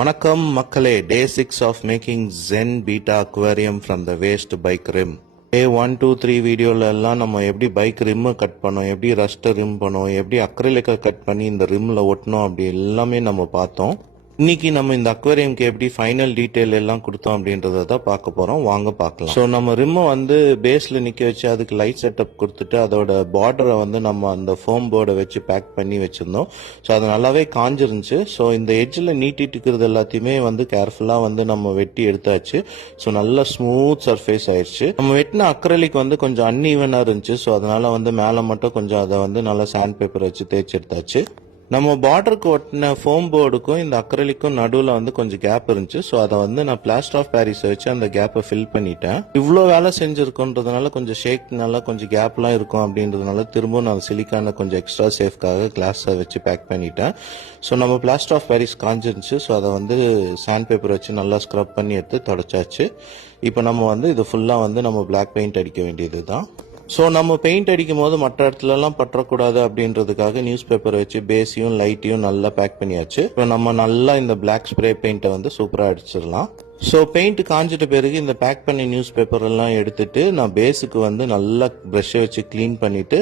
வணக்கம் மக்களே. Day 6 of making Zen betta aquarium from the waste bike rim. Day 1, 2, 3 வீடியோல எல்லாம் நம்ம எப்படி பைக் ரிம் கட் பண்ணோம், எப்படி ரஸ்ட்டை ரிம் பண்ணோம், எப்படி அக்ரிலிக்கை கட் பண்ணி இந்த ரிம்ல ஒட்டணும், அப்படி எல்லாமே நம்ம பார்த்தோம். இன்னைக்கு நம்ம இந்த அக்வேரியம்க்கு எப்படி ஃபைனல் டீடைல் எல்லாம் கொடுத்தோம் அப்படின்றத தான் பார்க்க போறோம். வாங்க பார்க்கலாம். ஸோ நம்ம ரிம்மை வந்து பேஸ்ல நிக்க வச்சு அதுக்கு லைட் செட்டப் கொடுத்துட்டு அதோட பார்டரை வந்து நம்ம அந்த ஃபோம் போர்டை வச்சு பேக் பண்ணி வச்சிருந்தோம். ஸோ அது நல்லாவே காஞ்சிருந்துச்சு. ஸோ இந்த எட்ஜில் நீட்டிட்டு இருக்கிறது எல்லாத்தையுமே வந்து கேர்ஃபுல்லா வந்து நம்ம வெட்டி எடுத்தாச்சு. ஸோ நல்ல ஸ்மூத் சர்ஃபேஸ் ஆயிடுச்சு. நம்ம வெட்டின அக்ரலிக் வந்து கொஞ்சம் அன்ஈவனா இருந்துச்சு. ஸோ அதனால வந்து மேலே மட்டும் கொஞ்சம் அதை வந்து நல்லா சாண்ட் பேப்பர் வச்சு தேய்ச்சி எடுத்தாச்சு. நம்ம பார்டருக்கு ஒட்டின ஃபோம் போர்டுக்கும் இந்த அக்ரலிக்கும் நடுவில் வந்து கொஞ்சம் கேப் இருந்துச்சு. ஸோ அதை வந்து நான் பிளாஸ்டர் ஆஃப் பாரிஸை வச்சு அந்த கேப்பை ஃபில் பண்ணிட்டேன். இவ்வளோ வேலை செஞ்சிருக்கோன்றதுனால கொஞ்சம் ஷேக்னால கொஞ்சம் கேப்லாம் இருக்கும் அப்படின்றதுனால திரும்ப நான் சிலிக்கான கொஞ்சம் எக்ஸ்ட்ரா சேஃப்காக கிளாஸை வச்சு பேக் பண்ணிட்டேன். ஸோ நம்ம பிளாஸ்டர் ஆஃப் பாரிஸ் காஞ்சிருந்துச்சு. ஸோ அதை வந்து சாண்ட் பேப்பர் வச்சு நல்லா ஸ்க்ரப் பண்ணி எடுத்து தொடச்சாச்சு. இப்போ நம்ம வந்து இது ஃபுல்லாக வந்து நம்ம பிளாக் பெயிண்ட் அடிக்க வேண்டியது தான். ஸோ நம்ம பெயிண்ட் அடிக்கும் போது மற்ற இடத்துலலாம் பற்றக்கூடாது அப்படின்றதுக்காக நியூஸ் பேப்பர் வச்சு பேஸையும் லைட்டையும் நல்லா பேக் பண்ணியாச்சு. இப்போ நம்ம நல்லா இந்த பிளாக் ஸ்ப்ரே பெயிண்ட்டை வந்து சூப்பராக அடிச்சிடலாம். ஸோ பெயிண்ட் காஞ்சிட்ட பிறகு இந்த பேக் பண்ணி நியூஸ் பேப்பர் எல்லாம் எடுத்துட்டு நான் பேஸுக்கு வந்து நல்லா ப்ரஷ்ஷை வச்சு க்ளீன் பண்ணிட்டு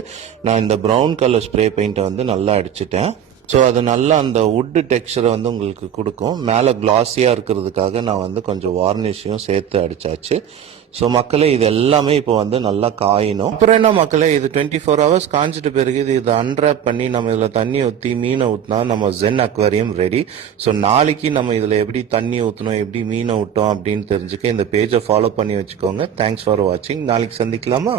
நான் இந்த ப்ரௌன் கலர் ஸ்ப்ரே பெயிண்ட்டை வந்து நல்லா அடிச்சிட்டேன். ஸோ அது நல்லா அந்த வுட்டு டெக்ஸ்சரை வந்து உங்களுக்கு கொடுக்கும். மேலே கிளாஸியாக இருக்கிறதுக்காக நான் வந்து கொஞ்சம் வார்னிஷையும் சேர்த்து அடிச்சாச்சு. ஸோ மக்களே இது எல்லாமே இப்போ வந்து நல்லா காயணும். அப்புறம் என்ன மக்களே, இது 24 hours காஞ்சிட்டு பிறகு இதை அன்ராப் பண்ணி நம்ம இதில் தண்ணி ஊற்றி மீனை ஊற்றினா நம்ம ஜென் அக்வேரியம் ரெடி. ஸோ நாளைக்கு நம்ம இதில் எப்படி தண்ணி ஊற்றணும், எப்படி மீனை விட்டோம் அப்படின்னு தெரிஞ்சுக்க இந்த பேஜை ஃபாலோ பண்ணி வச்சுக்கோங்க. தேங்க்ஸ் ஃபார் வாட்சிங். நாளைக்கு சந்திக்கலாமா?